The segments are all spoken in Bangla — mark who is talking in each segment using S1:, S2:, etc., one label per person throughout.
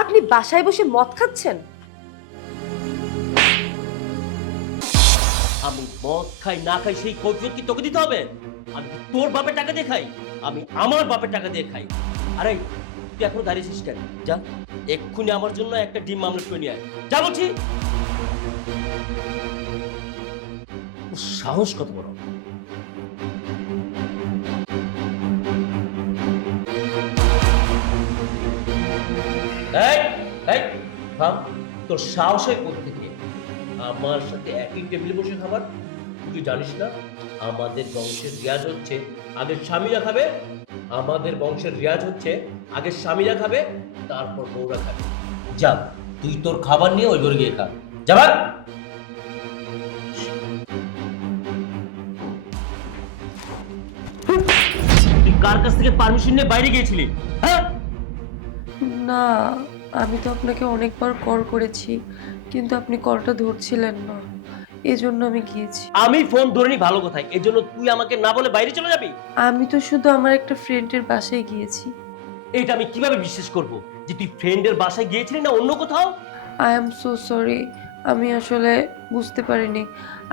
S1: আপনি বাসায় বসে মদ খাচ্ছেন?
S2: আমি মদ খাই, না খাই, সেই কৈফিয়ত কি তোকে দিতে হবে? আমি তোর বাপের টাকা দিয়ে খাই? আমি আমার বাপের টাকা দিয়ে খাই। আরে, তুই এখনও দাঁড়িয়েছিস কেন? যা, এক্ষুনি আমার জন্য একটা ডিম মামলা করে নিয়ে আয়। যা বলছি! সাহস কত বড়? থাম। তোর সাহসের কোথা থেকে আমার সাথে একই টেবিলে বসে খাবার? তুই জানিস না, আমাদের বংশের রিয়াজ হচ্ছে আগে স্বামীরা খাবে, আমাদের বংশের রিয়াজ হচ্ছে আগে স্বামীরা খাবে, তারপর বউরা খাবে। যা, তুই তোর খাবার নিয়ে ওই ঘরে গিয়ে খা। যাবার তুই কার কাছ থেকে পারমিশন নিয়ে বাইরে গিয়েছিলি? হ্যাঁ?
S3: না আমি তো আপনাকে অনেকবার কল করেছি কিন্তু আপনি কলটা ধরছিলেন না। এজন্য আমি গিয়েছি।
S2: আমি ফোন ধরিনি ভালো কথায় এজন্য তুই আমাকে না বলে বাইরে চলে যাবি?
S3: আমি তো শুধু আমার একটা ফ্রেন্ডের বাসায় গিয়েছি।
S2: এটা আমি কীভাবে বিশ্বাস করব? যে তুই ফ্রেন্ডের বাসায় গিয়েছিলি না অন্য কোথাও?
S3: আই এম সো সরি আমি আসলে বুঝতে পারিনি।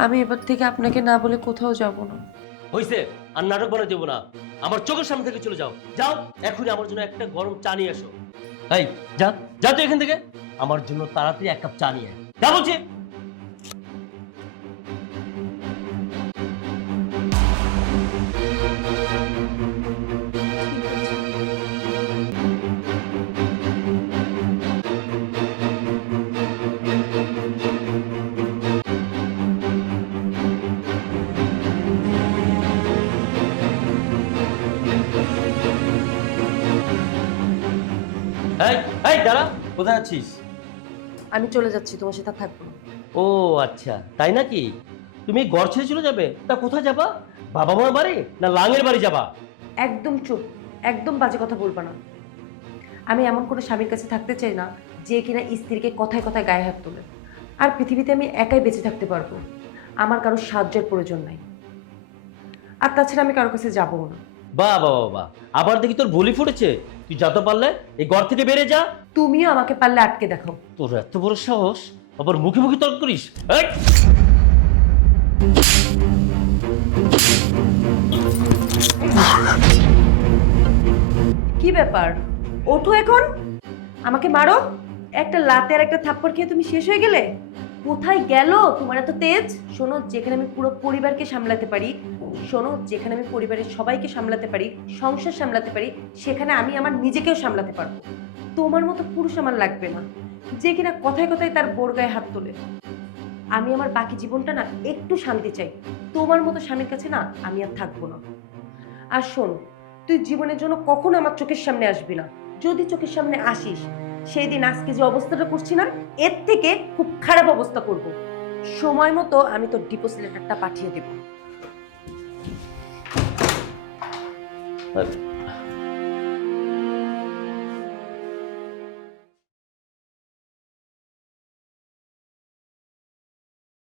S3: আমি এবার থেকে আপনাকে না বলে কোথাও যাব না।
S2: হইছে আর নাটক বানা দেবো না। আমার চোখের সামনে থেকে চলে যাও। যাও এখনই আমার জন্য একটা গরম চা নিয়ে আসো। এই, যা যা তুই এখান থেকে। আমার জন্য তাড়াতাড়ি এক কাপ চা নিয়ে যা বলছি। এই এই দাঁড়া কোথায় আছিস?
S1: আমি চলে যাচ্ছি তোমার সাথে আর থাকব না।
S2: ও আচ্ছা তাই নাকি? তুমি ঘর ছেড়ে চলে যাবে? তা কোথায় যাবা? বাবা মার বাড়ি না লাঙের বাড়ি যাবা?
S1: একদম চুপ একদম বাজে কথা বলবা না। আমি এমন কোনো স্বামীর কাছে থাকতে চাই না যে কিনা স্ত্রীকে কথায় কথায় গায়ে হাত তোলে। আর পৃথিবীতে আমি একাই বেঁচে থাকতে পারব। আমার কারও সাহায্যের প্রয়োজন নাই। আর তাছাড়া আমি কারোর কাছে যাব না।
S2: বাহ বাহ বাহ আবার দেখি তোর বলি ফুটেছে। তুই যত পারলে এই ঘর থেকে বেরিয়ে যা।
S1: তুমিও আমাকে পারলে আটকে দেখাও।
S2: তোর এত বড় সাহস? আবার মুখে মুখে তর্ক করিস? এই!
S1: কি ব্যাপার? ওঠো এখন। আমাকে মারো। একটা লাতে আর একটা থাপ্পড় খেয়ে তুমি শেষ হয়ে গেলে? কোথায় গেল তোমার এত তেজ? শোনো যেখানে আমি পুরো পরিবারকে সামলাতে পারি শোনো, যেখানে আমি পরিবারের সবাইকে সামলাতে পারি, সংসার সামলাতে পারি, সেখানে আমি আমার নিজেকেও সামলাতে পারব। তোমার মতো পুরুষ আমার লাগবে না। যে কিনা কথায় কথায় তার বোর গায়ে হাত তোলে। আমি আমার বাকি জীবনটা না, একটু শান্তি চাই। তোমার মতো স্বামীর কাছে না, আমি আর থাকব না। আর শোন, তুই জীবনের জন্য কখনো আমার চোখের সামনে আসবি না। যদি চোখের সামনে আসিস, সেই দিন আজকে যে অবস্থাটা করছি না, এর থেকে খুব খারাপ অবস্থা করব। সময় মতো আমি তোর ডিপোজিট লেটারটা পাঠিয়ে দেব। Let's